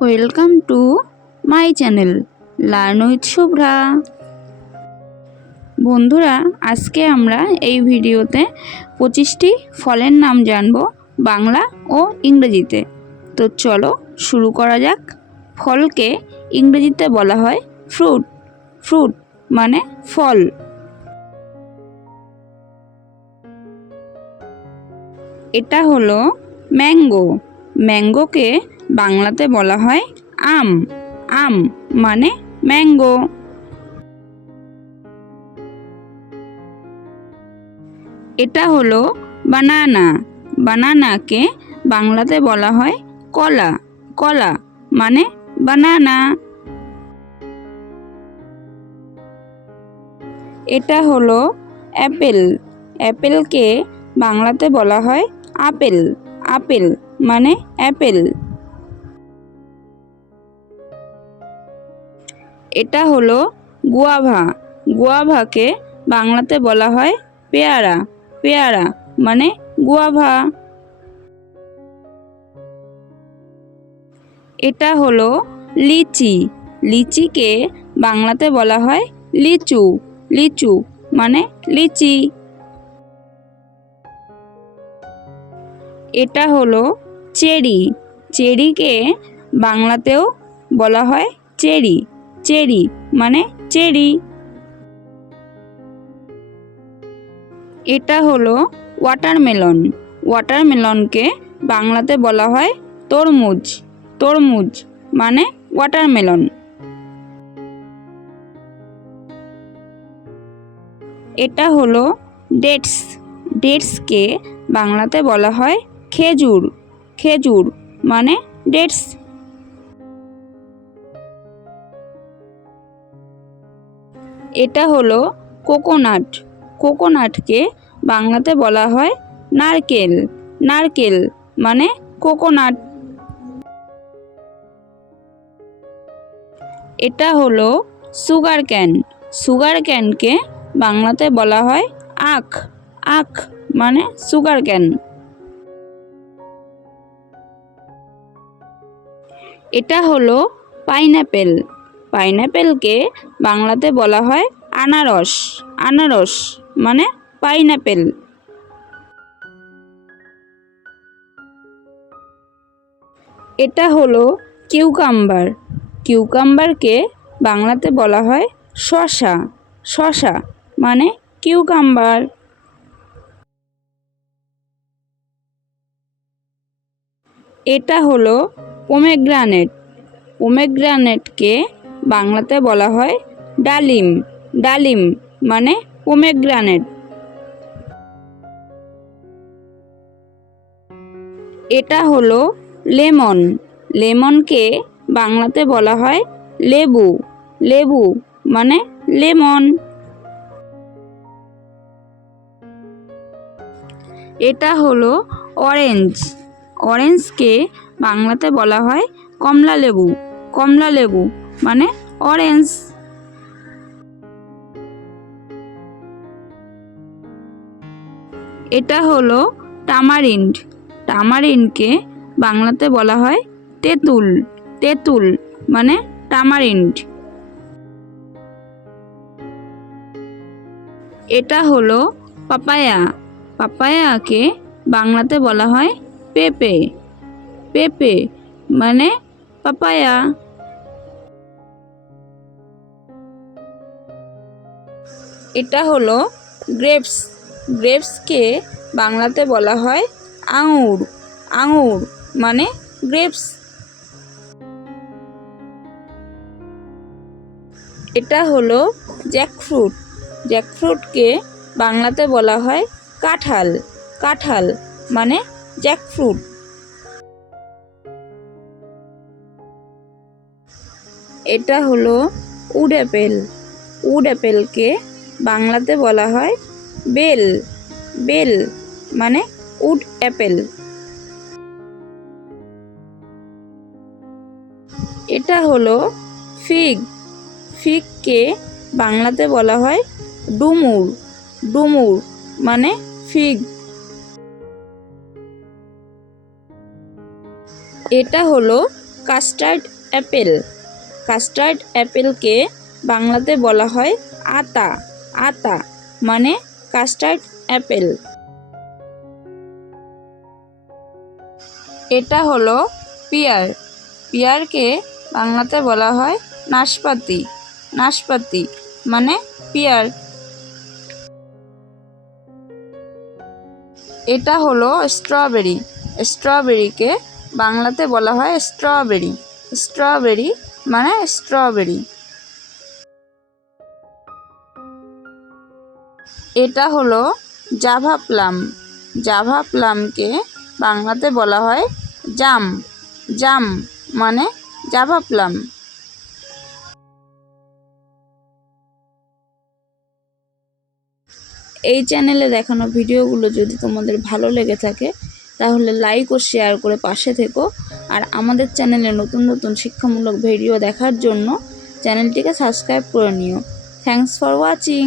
Welcome to my channel learn with Shubhra. বন্ধুরা, আজকে আমরা এই ভিডিওতে 25টি ফলের নাম জানব বাংলা ও ইংরেজিতে। তো চলো শুরু করা যাক। ফলকে ইংরেজিতে বলা হয় ফ্রুট। ফ্রুট মানে ফল। এটা হলো ম্যাঙ্গো। ম্যাঙ্গোকে বাংলাতে বলা হয় আম। আম মানে ম্যাঙ্গো। এটা হলো বানানা। বানানাকে বাংলাতে বলা হয় কলা। কলা মানে বানানা। এটা হলো অ্যাপেল। অ্যাপেলকে বাংলাতে বলা হয় আপেল। আপেল মানে অ্যাপেল। এটা হলো গুয়াভা। গুয়াভাকে বাংলাতে বলা হয় পেয়ারা। পেয়ারা মানে গুয়াভা। এটা হলো লিচি। লিচিকে বাংলাতে বলা হয় লিচু। লিচু মানে লিচি। এটা হলো চেরি। চেরিকে বাংলাতেও বলা হয় চেরি। চেরি মানে চেরি। এটা হলো ওয়াটারমেলন। ওয়াটারমেলনকে বাংলাতে বলা হয় তরমুজ। তরমুজ মানে ওয়াটারমেলন। এটা হলো ডেটস। ডেটসকে বাংলাতে বলা হয় খেজুর। খেজুর মানে ডেটস। এটা হলো কোকোনাট। কোকোনাটকে বাংলাতে বলা হয় নারকেল। নারকেল মানে কোকোনাট। এটা হলো সুগার ক্যান। সুগার ক্যানকে বাংলাতে বলা হয় আখ। আখ মানে সুগার ক্যান। এটা হলো পাইনঅ্যাপেল। পাইনঅ্যাপেলকে বাংলাতে বলা হয় আনারস। আনারস মানে পাইনঅ্যাপেল। এটা হলো কিউকাম্বার। কিউকাম্বারকে বাংলাতে বলা হয় শসা। শসা মানে কিউকাম্বার। এটা হলো পোমেগ্রানেট। পোমেগ্রানেটকে বাংলাতে বলা হয় ডালিম। ডালিম মানে পোমেগ্রানেট। এটা হলো লেমন। লেমনকে বাংলাতে বলা হয় লেবু। লেবু মানে লেমন। এটা হলো অরেঞ্জ। অরেঞ্জকে বাংলাতে বলা হয় কমলা লেবু। কমলা লেবু মানে অরেঞ্জ। এটা হলো টামারিন্ড। টামারিন্ডকে বাংলাতে বলা হয় তেঁতুল। তেঁতুল মানে টামারিন্ড। এটা হলো পাপায়া। পাপায়াকে বাংলাতে বলা হয় পেঁপে। পেঁপে মানে পাপায়া। এটা হলো গ্রেপস। গ্রেপসকে বাংলাতে বলা হয় আঙুর। আঙুর মানে গ্রেপস। এটা হলো জ্যাকফ্রুট। জ্যাকফ্রুটকে বাংলাতে বলা হয় কাঁঠাল। কাঁঠাল মানে জ্যাকফ্রুট। এটা হলো উড অ্যাপেল। উড অ্যাপেলকে বাংলাতে বলা হয় বেল। বেল মানে উড অ্যাপেল। এটা হলো ফিগ। ফিগকে বাংলাতে বলা হয় ডুমুর। ডুমুর মানে ফিগ। এটা হলো কাস্টার্ড অ্যাপেল। কাস্টার্ড অ্যাপেলকে বাংলাতে বলা হয় আতা। আতা মানে কাস্টার্ড অ্যাপেল। এটা হলো পিয়ার। পিয়ারকে বাংলাতে বলা হয় নাশপাতি। নাশপাতি মানে পিয়ার। এটা হলো স্ট্রবেরি। স্ট্রবেরিকে বাংলাতে বলা হয় স্ট্রবেরি। স্ট্রবেরি মানে স্ট্রবেরি। এটা হলো জাভা প্লাম। জাভা প্লামকে বাংলাতে বলা হয় জাম। জাম মানে জাভা প্লাম। এই চ্যানেলে দেখানো ভিডিওগুলো যদি তোমাদের ভালো লেগে থাকে তাহলে লাইক ও শেয়ার করে পাশে থেকো। আর আমাদের চ্যানেলে নতুন নতুন শিক্ষামূলক ভিডিও দেখার জন্য চ্যানেলটিকে সাবস্ক্রাইব করে নিও। Thanks for watching.